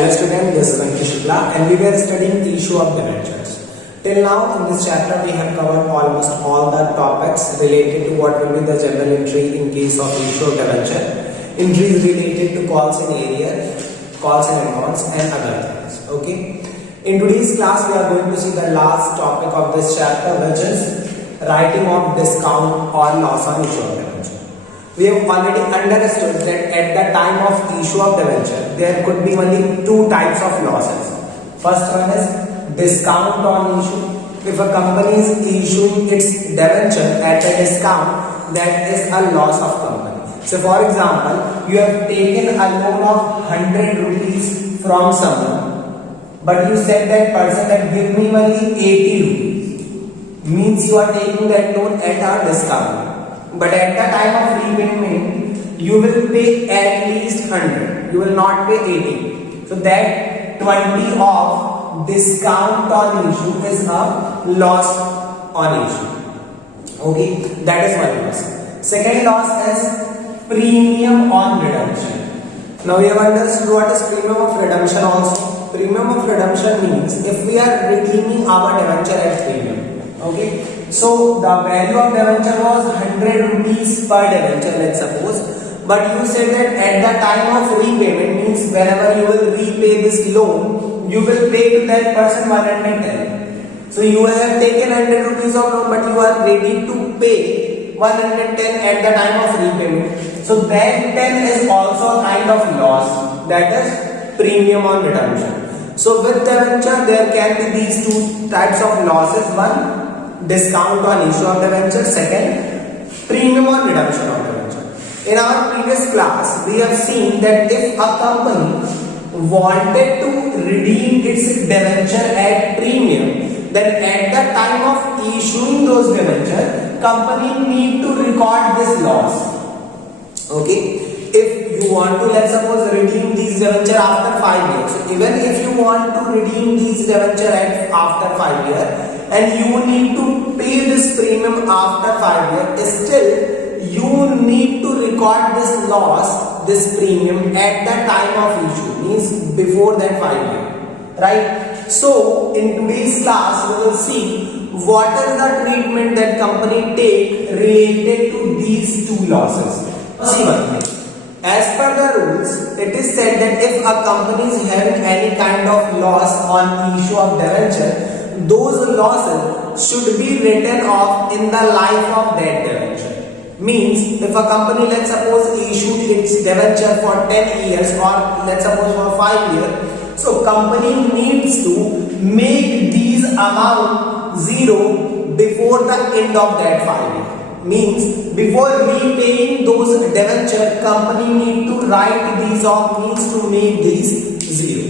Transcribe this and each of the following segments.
Hello students, this is Ankit Shukla and we were studying the issue of debentures. Till now in this chapter we have covered almost all the topics related to what will be the general entry in case of issue of debenture, entries related to calls in arrears, calls in advance and other things. Okay. In today's class we are going to see the last topic of this chapter, which is writing of discount or loss on issue of debenture. We have already understood that at the time of issue of debenture, there could be only two types of losses. First one is discount on issue. If a company is issuing its debenture at a discount, that is a loss of company. So for example, you have taken a loan of 100 rupees from someone, but you said that person that give me only 80 rupees. Means you are taking that loan at a discount. But at the time of repayment, you will pay at least 100. You will not pay 80. So that 20 of discount on issue is a loss on issue. Okay, that is one loss. Second loss is premium on redemption. Now we have understood what is premium of redemption also. Premium of redemption means if we are redeeming our debenture at premium. Okay, so the value of debenture was 100 rupees per debenture, let's suppose, but you said that at the time of repayment, means whenever you will repay this loan, you will pay to that person 110. So you have taken 100 rupees of loan, but you are ready to pay 110 at the time of repayment. So that 10 is also a kind of loss, that is premium on redemption. So with debenture there can be these two types of losses. One, discount on issue of debenture. Second, premium on redemption of debenture. In our previous class, we have seen that if a company wanted to redeem its debenture at premium, then at the time of issuing those debenture, company need to record this loss. Okay. If you want to, let's suppose, redeem these debenture after 5 years. So even if you want to redeem these debenture after 5 years, and you need to pay this premium after 5 years, still you need to record this loss, this premium at the time of issue, means before that 5 years, right? So in today's class we will see what is the treatment that company take related to these two losses. See one thing. As per the rules, it is said that if a company is having any kind of loss on issue of debenture, those losses should be written off in the life of that debenture. Means if a company, let's suppose, issued its debenture for 10 years or let's suppose for 5 years, so company needs to make these amount zero before the end of that 5 years. Means before repaying those debenture, company need to write these off, means to make these zero.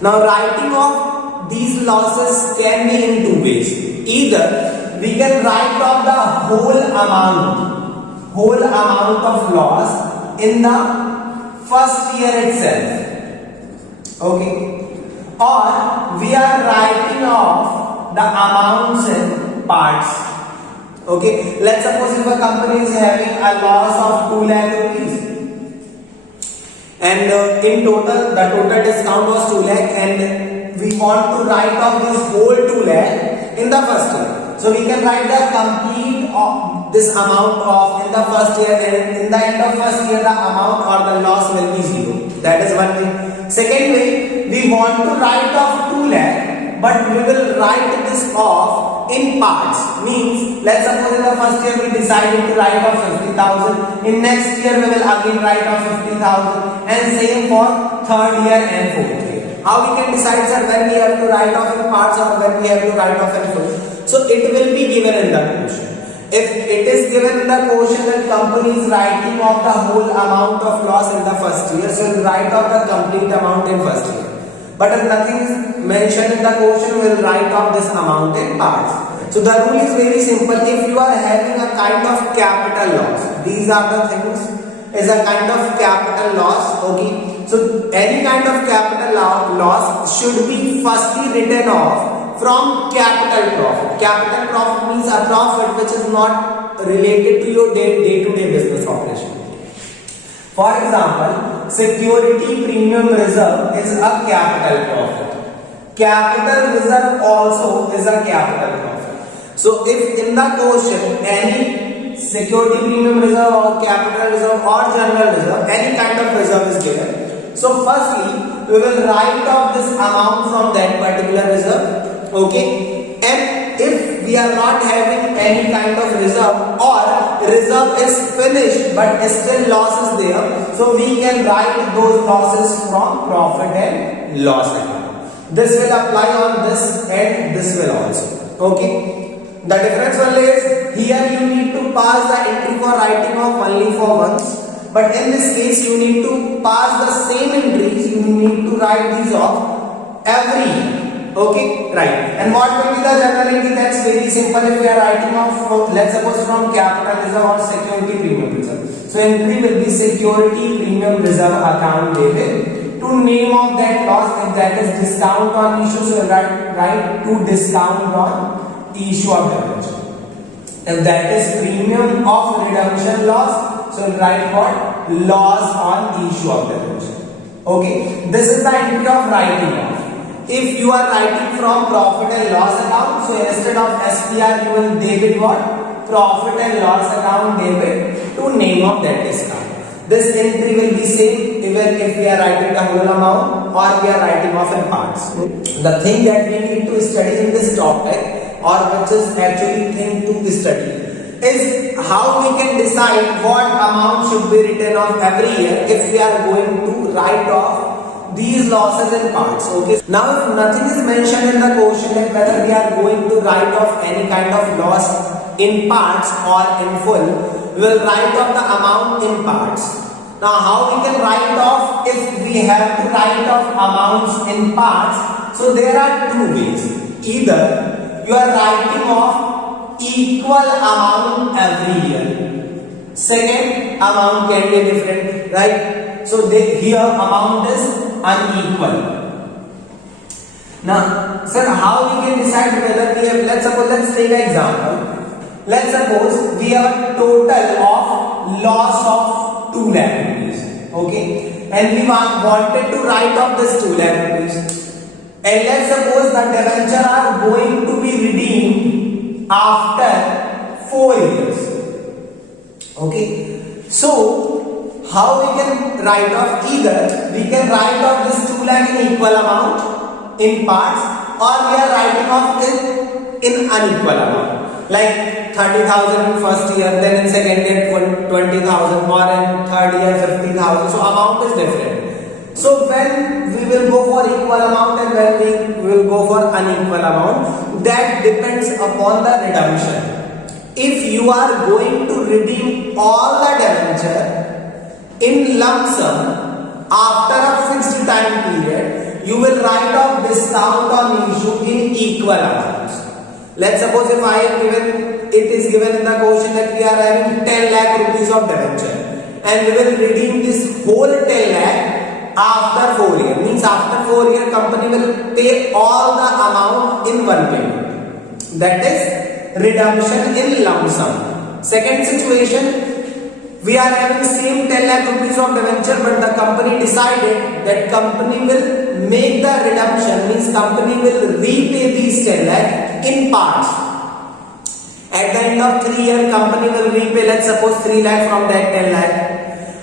Now writing off these losses can be in two ways. Either we can write off the whole amount of loss in the first year itself. Okay. Or we are writing off the amounts in parts. Okay, let's suppose if a company is having a loss of 2 lakh rupees and in total the total discount was 2 lakh and we want to write off this whole 2 lakh in the first year. So we can write the complete of this amount off in the first year, and in the end of first year the amount or the loss will be zero. That is one way. Second way, we want to write off 2 lakh, but we will write this off in parts. Means let's suppose in the first year we decided to write off 50,000, in next year we will again write off 50,000, and same for third year and fourth year. How we can decide, sir, when we have to write off in parts or when we have to write off in full? So it will be given in the question. If it is given in the question that company is writing off the whole amount of loss in the first year, so we'll write off the complete amount in first year. But if nothing is mentioned in the question, we will write off this amount in parts. So the rule is very simple. If you are having a kind of capital loss, these are the things, is a kind of capital loss. Okay. So any kind of capital loss should be firstly written off from capital profit. Capital profit means a profit which is not related to your day-to-day business operation. For example, security premium reserve is a capital profit. Capital reserve also is a capital profit. So if in the question any security premium reserve or capital reserve or general reserve, any kind of reserve is given. So firstly, we will write off this amount from that particular reserve. Okay. And if we are not having any kind of reserve or reserve is finished but still loss is there, so we can write those losses from profit and loss account. This will apply on this and this will also. Okay. The difference only is here you need to pass the entry for writing off only for once, but in this case you need to pass the same entries. You need to write these off every year. Okay, right. And what will be the general entry? That's very simple. If we are writing off, let's suppose from capital reserve or security premium reserve. So entry will be security premium reserve account debit. To name of that loss, if that is discount on issue, so write to discount on issue of debenture. If that is premium of redemption loss, so write what? Loss on issue of debenture. Okay, this is the entry of writing off. If you are writing from profit and loss account, so instead of SPR you will debit what? Profit and loss account debit to name of that discount. This entry will be same even if we are writing the whole amount or we are writing off in parts. The thing that we need to study in this topic, or which is actually thing to study, is how we can decide what amount should be written off every year if we are going to write off these losses in parts. Okay. Now if nothing is mentioned in the question that whether we are going to write off any kind of loss in parts or in full, we will write off the amount in parts. Now how we can write off if we have to write off amounts in parts? So there are two ways. Either you are writing off equal amount every year. Second, amount can be different, right? So here amount is unequal. Now, sir, how we can decide whether we have, let's take an example. Let's suppose we have a total of loss of 2 lakh rupees. Okay, and we wanted to write off this 2 lakh rupees. And let's suppose the debenture are going to be redeemed after 4 years. Okay, so how we can write off? Either we can write off this 2 lakh in equal amount in parts, or we are writing off it in unequal amount, like 30,000 in first year, then in second year 20,000, or in third year 50,000. So amount is different. So when we will go for equal amount and when we will go for unequal amount, that depends upon the redemption. If you are going to redeem all the debenture in lump sum after a fixed time period, you will write off discount on issue in equal amounts. Let's suppose if I have given, it is given in the question that we are having 10 lakh rupees of debenture and we will redeem this whole 10 lakh after 4 years. Means after 4 years company will pay all the amount in one payment. That is redemption in lump sum. Second situation, we are having same 10 lakh rupees of debenture, but the company decided that company will make the redemption, means company will repay these 10 lakh in parts. At the end of 3 years, company will repay, let's suppose 3 lakh from that 10 lakh.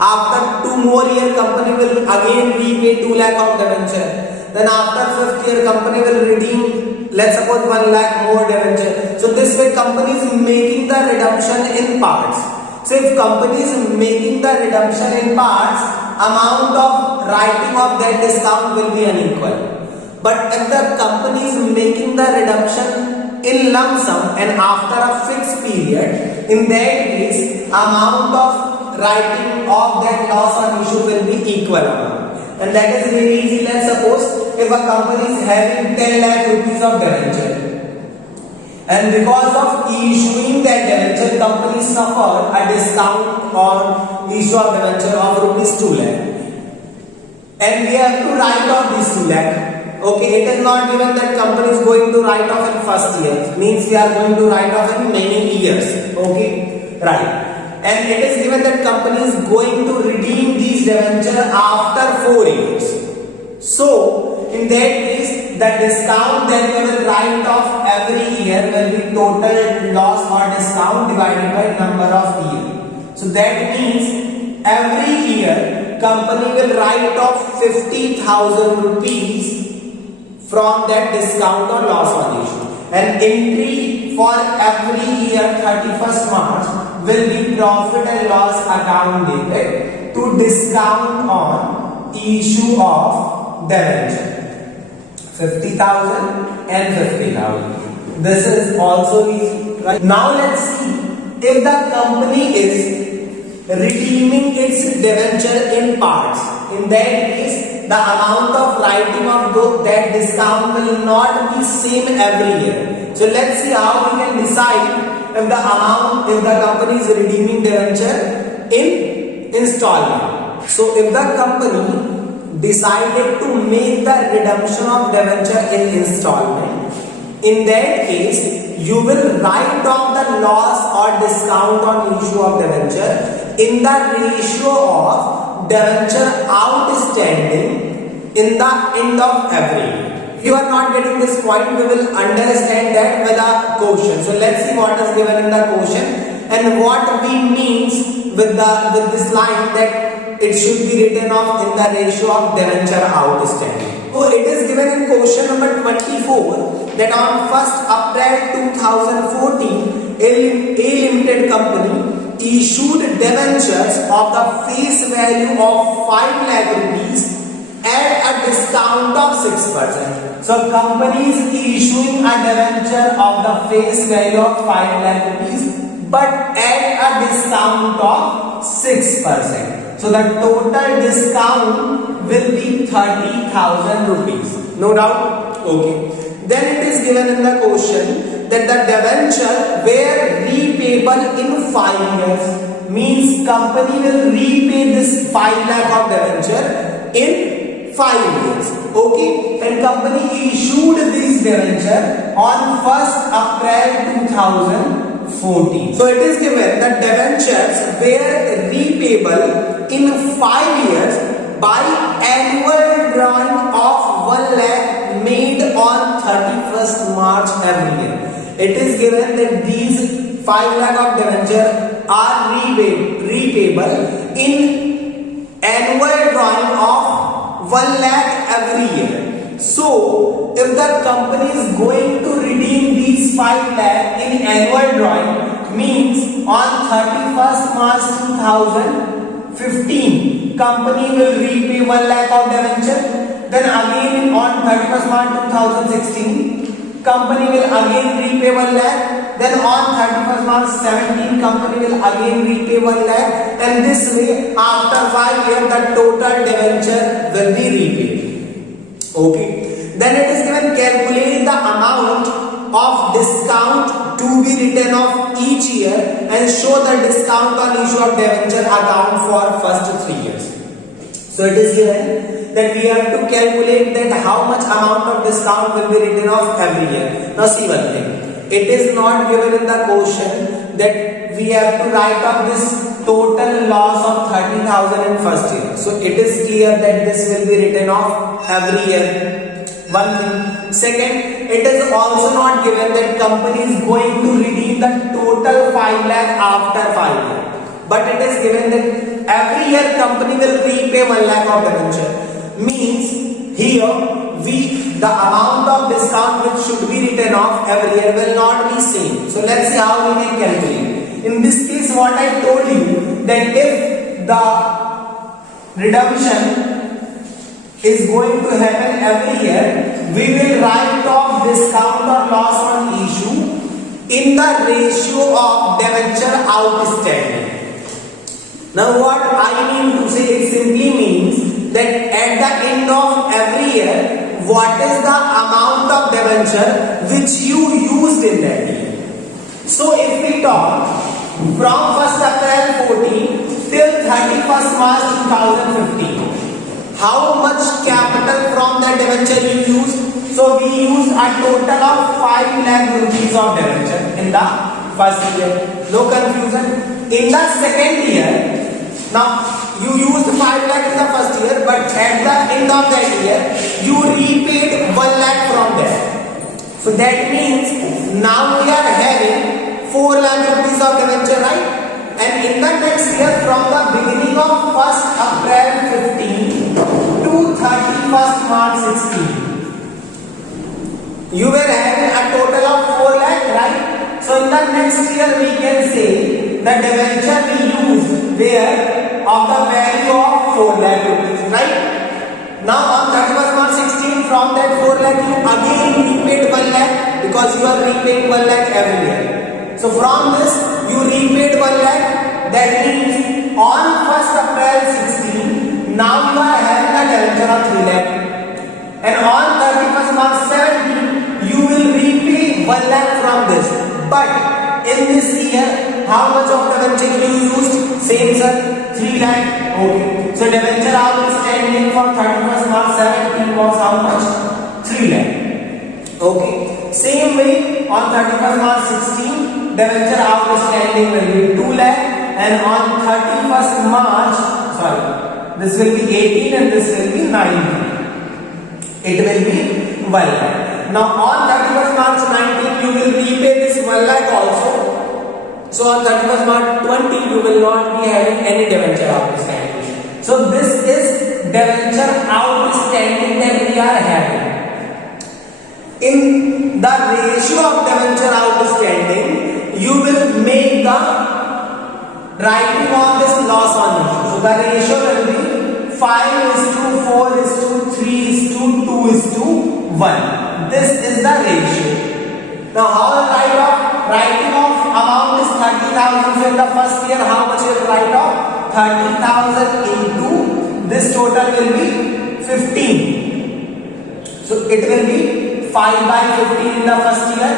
After 2 more years, company will again repay 2 lakh of debenture. Then after 5th year, company will redeem, let's suppose 1 lakh more debenture. So this way company is making the redemption in parts. So if company is making the redemption in parts, amount of writing of that discount will be unequal. But if the company is making the redemption in lump sum and after a fixed period, in that case, amount of writing of that loss on issue will be equal amount. And that is very easy. Let's suppose if a company is having 10 lakh rupees of debenture, and because of issuing that debenture, company suffered a discount on issue of debenture of rupees 2 lakh. And we have to write off this 2 lakh. Okay, it is not given that company is going to write off in first year. Means we are going to write off in many years. Okay, right. and it is given that company is going to redeem these debenture after 4 years. So in that case, the discount that we will write off every year will be total loss or discount divided by number of years. So that means every year company will write off 50,000 rupees from that discount or loss on issue. An entry for every year 31st March will be profit and loss account dated to discount on issue of debenture. 50,000 and 50,000. This is also easy, right? Now let's see if the company is redeeming its debenture in parts. In that case, the amount of writing of that discount will not be same every year. So let's see how we can decide if the company is redeeming debenture in installment. So if the company decided to make the redemption of debenture in installment, in that case you will write off the loss or discount on issue of debenture in the ratio of debenture outstanding in the end of every year. If you are not getting this point, we will understand that with a quotient. So let's see what is given in the quotient and what we means with this line that it should be written off in the ratio of debenture outstanding. So it is given in quotient number 24 that on 1st April 2014, A Limited Company issued debentures of the face value of 5 lakh rupees at a discount of 6%. So company is issuing a debenture of the face value of 5 lakh rupees but at a discount of 6%. So the total discount will be 30,000 rupees. No doubt? Okay. Then it is given in the question that the debenture were repayable in 5 years. Means company will repay this 5 lakh of debenture in 5 years. Okay. And company issued this debenture on 1st April 2014. So it is given that debentures were repayable in 5 years by annual drawing of 1 lakh made on 31st March every year. It is given that these 5 lakh of debenture are repayable in annual drawing of 1 lakh every year. So if the company is going to redeem these 5 lakh in annual drawing, means on 31st March 2015 company will repay 1 lakh of debenture. Then again on 31st March 2016 company will again repay 1 lakh. Then on 31st March 17 company will again repay 1 lakh, and this way after 5 years the total debenture will be repaid. Okay. Then it is given calculate the amount of discount to be written off each year and show the discount on issue of debenture account for first 3 years. So it is given that we have to calculate that how much amount of discount will be written off every year. Now see one thing, it is not given in the question that we have to write off this total loss of 30,000 in first year. So it is clear that this will be written off every year. One thing. Second, it is also not given that company is going to redeem the total 5 lakh after 5 years. But it is given that every year company will repay 1 lakh of debenture. Means here the amount of discount which should be written off every year will not be same. So let's see how we can calculate. In this case, what I told you that if the redemption is going to happen every year, we will write off discount or loss on issue in the ratio of debenture outstanding. Now what I mean to say, it simply means that at the end of every year, what is the amount of debenture which you used in that year. So if we talk from 1st April 14 till 31st March 2015, how much capital from that debenture you used? So we used a total of 5 lakh rupees of debenture in the first year. No confusion. in the second year, now you used 5 lakh in the first year, but at the end of that year, you repaid 1 lakh from there. So that means now we are having 4 lakh rupees of debenture, right? And in the next year, from the beginning of 1st April 15 to 31st March 16, you were having a total of 4 lakh, right? So in the next year, we can say the debenture we used where of the value of 4 lakh rupees, right? Now on 31st March 16, from that 4 lakh, you again repaid 1 lakh because you are repaying 1 lakh every year. So from this, you repaid 1 lakh. That means on 1st April 16, now you are having a debenture of 3 lakh. And on 31st March 17, you will repay 1 lakh from this. But in this year, how much of debenture you used? Same sir, 3 lakh. Okay. So debenture outstanding for 31st March 17 was how much? 3 lakh. Okay. Same way on 31st March 16, debenture outstanding will be 2 lakh, and on 31st March, sorry, this will be 18 and this will be 19. It will be 1 lakh. Now on 31st March 19, you will repay this 1 lakh also. So on 31st March 20, you will not be having any debenture outstanding. So this is debenture outstanding that we are having. In the ratio of debenture outstanding, you will make the writing of this loss on issue. So the ratio will be 5:4:3:2:1. This is the ratio. Now how will write off? Writing off amount is 30,000. So in the first year, how much will write off? 30,000 into this total will be 15. So it will be 5/15 in the first year.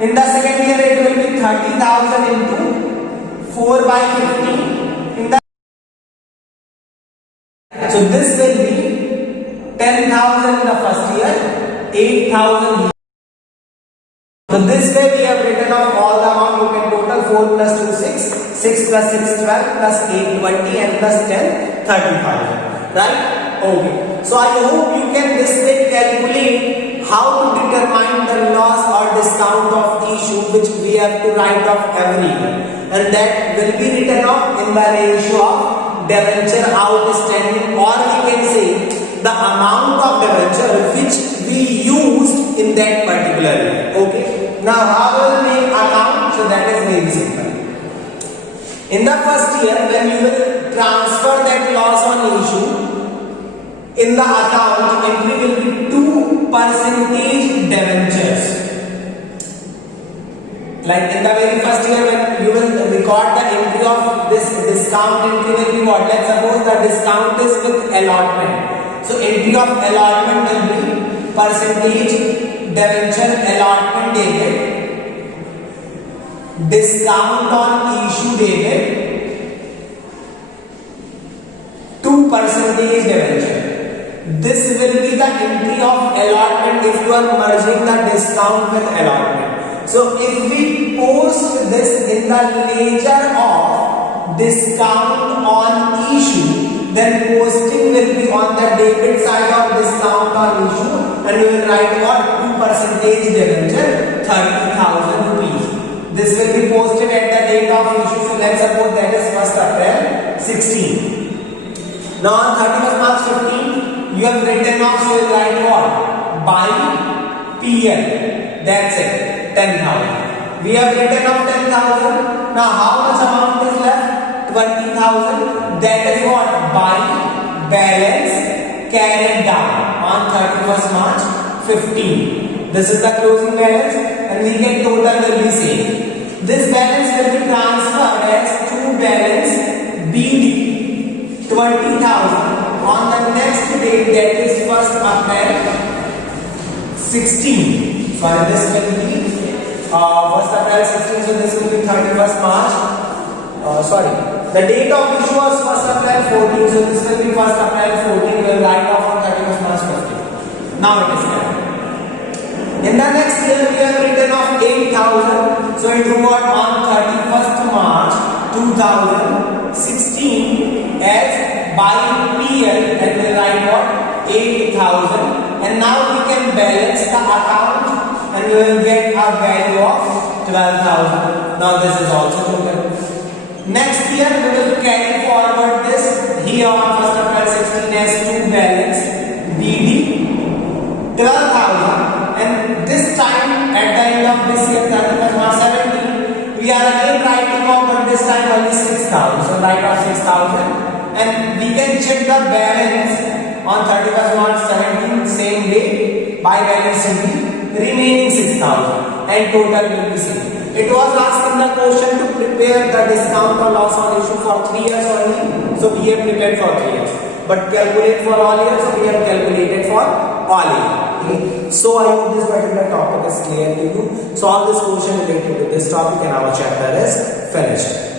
In the second year, it will be 30,000 into 4/15. In the so this will be 10,000 in the first year, 8,000. So this way we have written off all the amount. You can total 4 plus 2 6, 6 plus 6 12 plus 8 20 and plus 10 30,000. Right? Okay. So I hope you can this way calculate how to determine the loss or discount of issue which we have to write off every year, and that will be written off in the ratio of debenture outstanding, or we can say the amount of debenture which we used in that particular year. Okay. Now how will we account? So that is very simple. In the first year, when you will transfer that loss on issue, in the account entry will be 2% debentures. Like in the very first year, when you will record the entry of this discount, entry will be what? Let's suppose the discount is with allotment. So entry of allotment will be percentage debenture allotment dated, discount on issue dated, 2% debenture. This will be the entry of allotment if you are merging the discount with allotment. So if we post this in the ledger of discount on issue, then posting will be on the debit side of discount on issue, and we will write what? 2% debenture, 30,000 rupees. This will be posted at the date of issue. So let's suppose that is 1st April 16. Now on 31st March 15, you have written off, so you write what? By PL. That's it. 10,000. We have written off 10,000. Now how much amount is left? 20,000. That is what? By balance carried down on 31st March 15. This is the closing balance, and we get total will be same. This balance will be transferred as to balance BD 20,000 on the next date, that is 1st April 16. Sorry, this will be 1st April 16, so this will be 31st March. Sorry, the date of issue was 1st April 14, so this will be 1st April 14. We will write off on 31st March 15. Now it is correct. In the next year, we have written off 8,000, so it will what? On 31st March 2000. 2016 as by PL and we'll write what 80,000, and now we can balance the account and we will get a value of 12,000. Now this is also total. Next year we will carry forward this here on 1st April 16 as to balance BD 12,000, and this time at the end of this year 31st March 17 we are again writing off, but this time only 6,000. So write off 6,000 and we can check the balance on 31st March 17 same day by balancing the remaining 6,000 and total will be same. It was asked in the question to prepare the discount or loss on issue for 3 years only, so we have prepared for 3 years. But calculate for all years, so we have calculated for all years. Okay? So I hope this particular topic is clear to you. So all this question related to this topic in our chapter is finished.